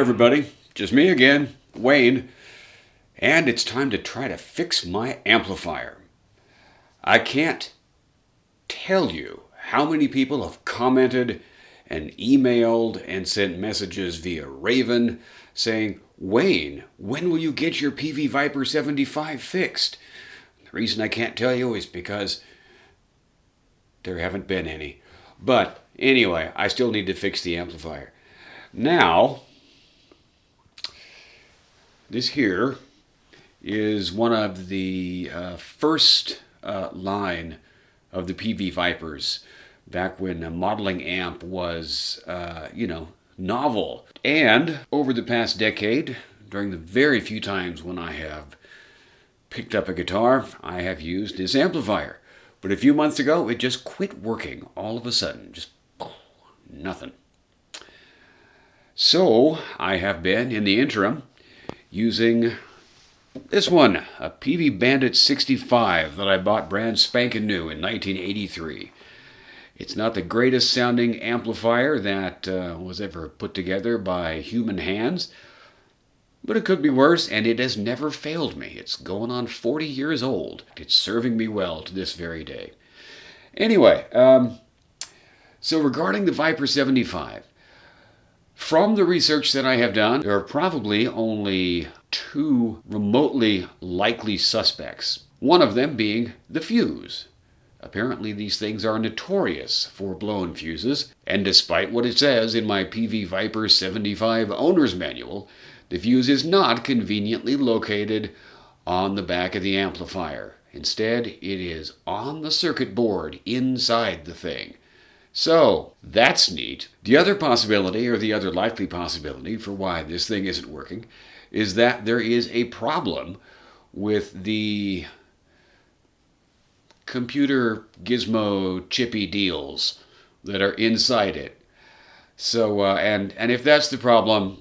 everybody, just me again, Wayne, and it's time to try to fix my amplifier. I can't tell you how many people have commented and emailed and sent messages via Raven saying, Wayne, when will you get your Peavey Vypyr 75 fixed? The reason I can't tell you is because there haven't been any. But anyway, I still need to fix the amplifier. Now, this here is one of the first line of the Peavey Vypyrs, back when a modeling amp was, novel. And over the past decade, during the very few times when I have picked up a guitar, I have used this amplifier. But a few months ago, it just quit working all of a sudden. Just nothing. So I have been, in the interim, using this one, a Peavey Bandit 65 that I bought brand spanking new in 1983. It's not the greatest sounding amplifier that was ever put together by human hands, but it could be worse, and it has never failed me. It's going on 40 years old. It's serving me well to this very day. Anyway, so regarding the Vypyr 75, from the research that I have done, there are probably only two remotely likely suspects. One of them being the fuse. Apparently these things are notorious for blown fuses, and despite what it says in my Peavey Vypyr 75 owner's manual, the fuse is not conveniently located on the back of the amplifier. Instead, it is on the circuit board inside the thing. So, that's neat. The other possibility, or the other likely possibility for why this thing isn't working, is that there is a problem with the computer gizmo chippy deals that are inside it. So, and if that's the problem,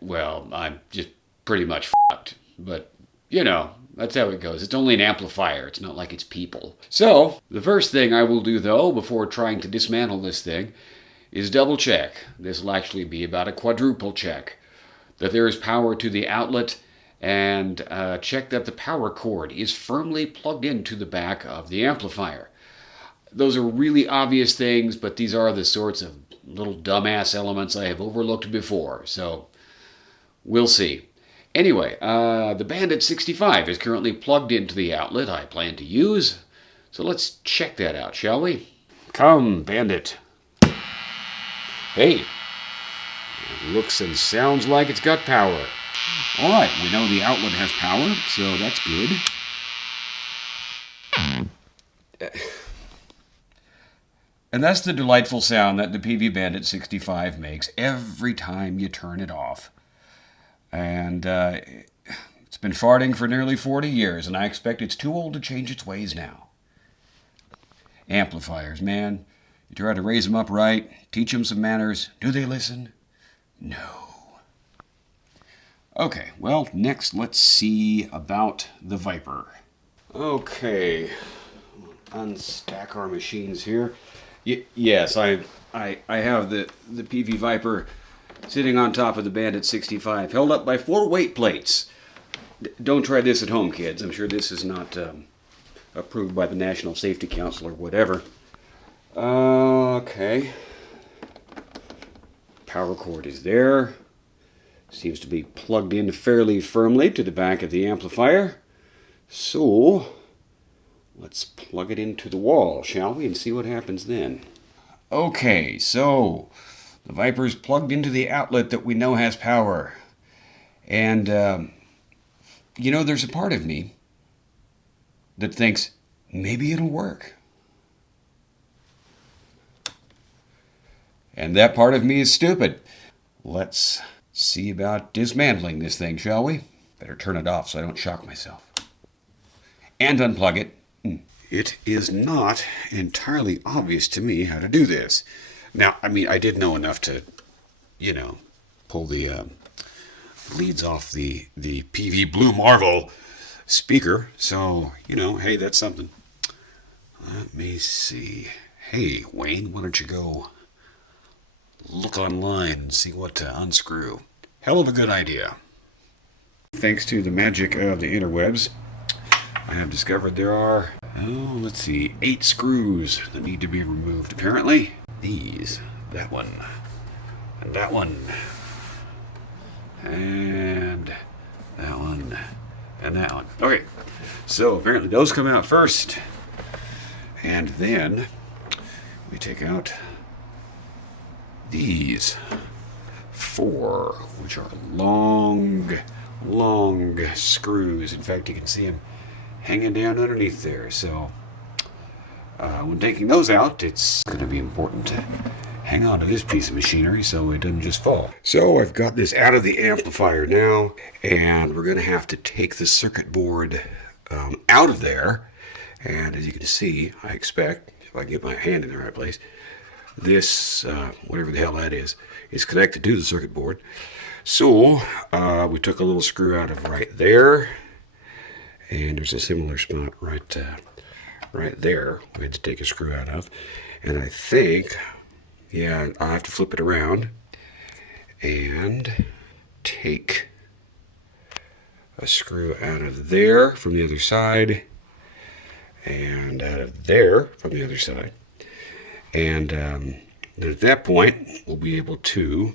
well, I'm just pretty much fucked. But, that's how it goes. It's only an amplifier. It's not like it's people. So, the first thing I will do, though, before trying to dismantle this thing, is double check. This will actually be about a quadruple check. That there is power to the outlet, and check that the power cord is firmly plugged into the back of the amplifier. Those are really obvious things, but these are the sorts of little dumbass elements I have overlooked before. So, we'll see. Anyway, the Bandit 65 is currently plugged into the outlet I plan to use. So let's check that out, shall we? Come, Bandit. Hey, it looks and sounds like it's got power. All right, we know the outlet has power, so that's good. And that's the delightful sound that the Peavey Bandit 65 makes every time you turn it off. And it's been farting for nearly 40 years, and I expect it's too old to change its ways now. Amplifiers, man. You try to raise them up right, teach them some manners. Do they listen? No. Okay, well, next let's see about the Vypyr. Okay, unstack our machines here. Yes, I have the Peavey Vypyr sitting on top of the Bandit 65, held up by 4 weight plates. Don't try this at home, kids. I'm sure this is not approved by the National Safety Council or whatever. Okay. Power cord is there. Seems to be plugged in fairly firmly to the back of the amplifier. So, let's plug it into the wall, shall we, and see what happens then. Okay, so the Vypyr's plugged into the outlet that we know has power. And, there's a part of me that thinks maybe it'll work. And that part of me is stupid. Let's see about dismantling this thing, shall we? Better turn it off so I don't shock myself. And unplug it. It is not entirely obvious to me how to do this. Now, I did know enough to, pull the leads off the Peavey Blue Marvel speaker. So, hey, that's something. Let me see. Hey, Wayne, why don't you go look online and see what to unscrew. Hell of a good idea. Thanks to the magic of the interwebs, I have discovered there are, let's see, 8 screws that need to be removed. Apparently, these, that one, and that one, and that one, and that one. Okay, so apparently those come out first, and then we take out these 4, which are long screws. In fact, you can see them hanging down underneath there. So when taking those out, it's going to be important to hang on to this piece of machinery so it doesn't just fall. So I've got this out of the amplifier now, and we're going to have to take the circuit board out of there. And as you can see, I expect, if I get my hand in the right place, this, whatever the hell that is connected to the circuit board. So we took a little screw out of right there, and there's a similar spot right there we had to take a screw out of. And I think, yeah, I'll have to flip it around and take a screw out of there from the other side, and out of there from the other side. And at that point, we'll be able to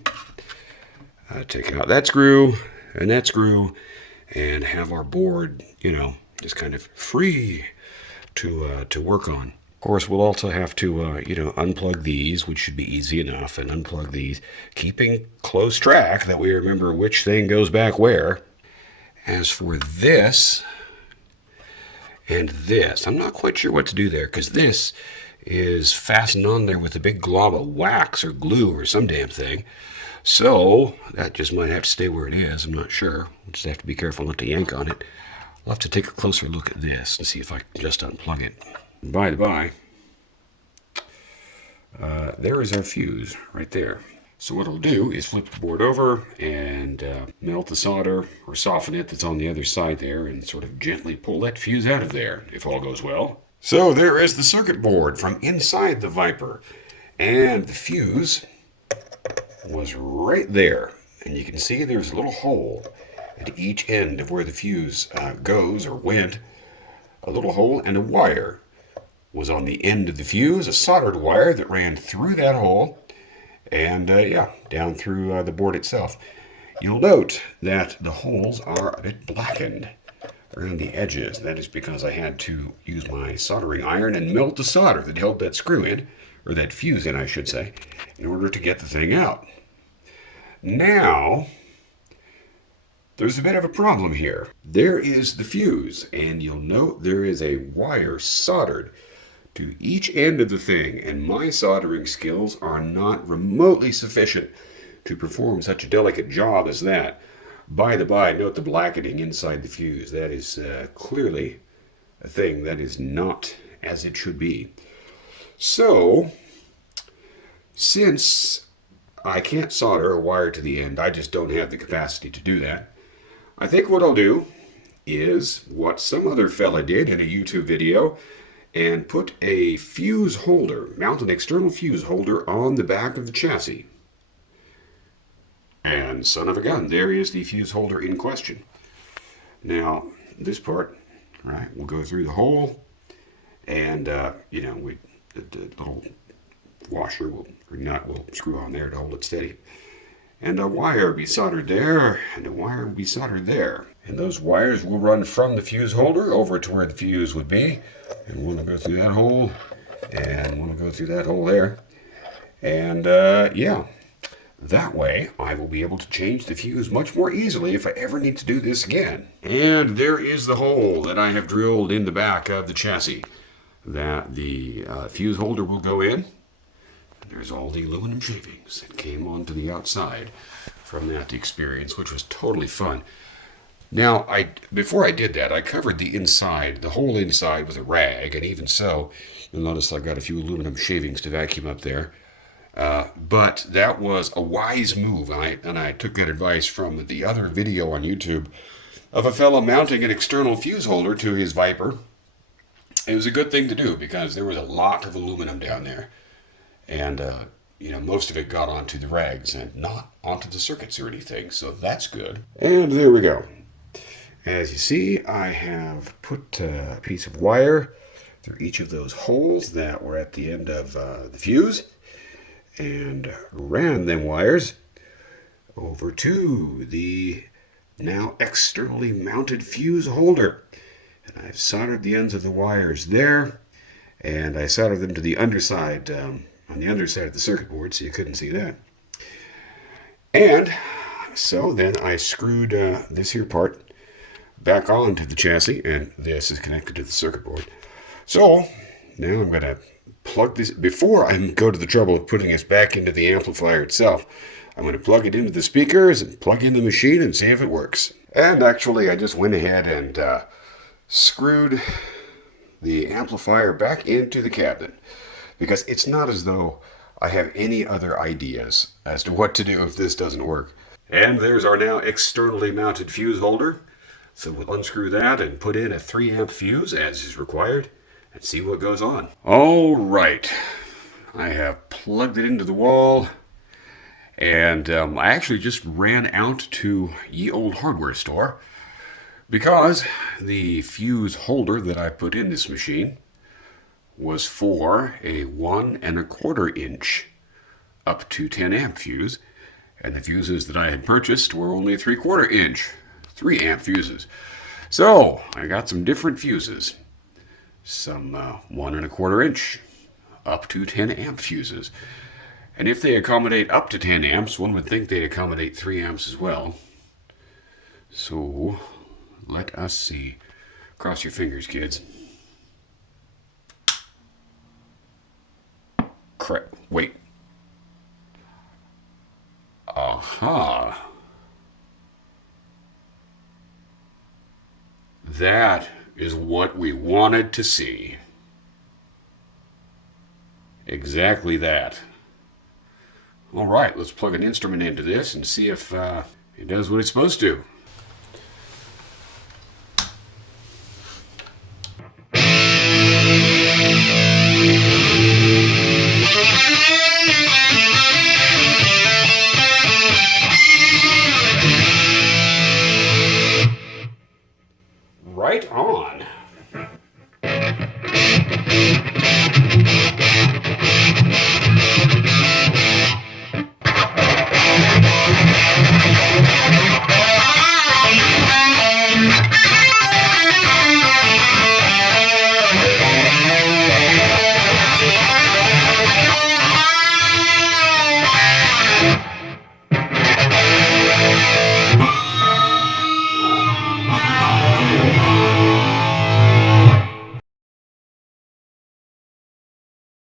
take out that screw and have our board, just kind of free to work on. Of course, we'll also have to, unplug these, which should be easy enough, and unplug these, keeping close track that we remember which thing goes back where. As for this and this, I'm not quite sure what to do there, because this is fastened on there with a big glob of wax or glue or some damn thing. So that just might have to stay where it is. I'm not sure. We'll just have to be careful not to yank on it. I'll have to take a closer look at this and see if I can just unplug it. By the by, there is our fuse right there. So what I'll do is flip the board over and melt the solder or soften it that's on the other side there, and sort of gently pull that fuse out of there if all goes well. So there is the circuit board from inside the Vypyr, and the fuse was right there. And you can see there's a little hole at each end of where the fuse goes or went. A little hole, and a wire was on the end of the fuse, a soldered wire that ran through that hole and down through the board itself. You'll note that the holes are a bit blackened around the edges. That is because I had to use my soldering iron and melt the solder that held that screw in, or that fuse in, I should say, in order to get the thing out. Now, there's a bit of a problem here. There is the fuse, and you'll note there is a wire soldered to each end of the thing, and my soldering skills are not remotely sufficient to perform such a delicate job as that. By the by, note the blackening inside the fuse. That is clearly a thing that is not as it should be. So, since I can't solder a wire to the end, I just don't have the capacity to do that, I think what I'll do is what some other fella did in a YouTube video, and put a fuse holder, mount an external fuse holder on the back of the chassis. And son of a gun, there is the fuse holder in question. Now, this part, right, will go through the hole, and, the little washer or nut will screw on there to hold it steady. And a wire will be soldered there, and a wire will be soldered there. And those wires will run from the fuse holder over to where the fuse would be. And one will go through that hole, and one will go through that hole there. And, that way I will be able to change the fuse much more easily if I ever need to do this again. And there is the hole that I have drilled in the back of the chassis that the fuse holder will go in. There's all the aluminum shavings that came onto the outside from that experience, which was totally fun. Now, before I did that, I covered the inside, the whole inside, with a rag, and even so, you'll notice I've got a few aluminum shavings to vacuum up there. But that was a wise move, and I took that advice from the other video on YouTube of a fellow mounting an external fuse holder to his Vypyr. It was a good thing to do because there was a lot of aluminum down there. And, most of it got onto the rags and not onto the circuits or anything, so that's good. And there we go. As you see, I have put a piece of wire through each of those holes that were at the end of the fuse and ran them wires over to the now externally mounted fuse holder. And I've soldered the ends of the wires there, and I soldered them to the underside, on the underside of the circuit board, so you couldn't see that. And so then I screwed this here part back onto the chassis, and this is connected to the circuit board. So now I'm going to plug this, before I go to the trouble of putting this back into the amplifier itself, I'm going to plug it into the speakers and plug in the machine and see if it works. And actually I just went ahead and screwed the amplifier back into the cabinet, because it's not as though I have any other ideas as to what to do if this doesn't work. And there's our now externally mounted fuse holder. So we'll unscrew that and put in a 3 amp fuse as is required and see what goes on. All right, I have plugged it into the wall, and I actually just ran out to ye old hardware store because the fuse holder that I put in this machine was for a 1 1/4 inch up to 10 amp fuse, and the fuses that I had purchased were only 3/4 inch 3 amp fuses. So I got some different fuses, some 1 1/4 inch up to 10 amp fuses, and if they accommodate up to 10 amps, one would think they'd accommodate 3 amps as well. So let us see. Cross your fingers, kids. Wait. Aha. That is what we wanted to see. Exactly that. All right, let's plug an instrument into this and see if it does what it's supposed to.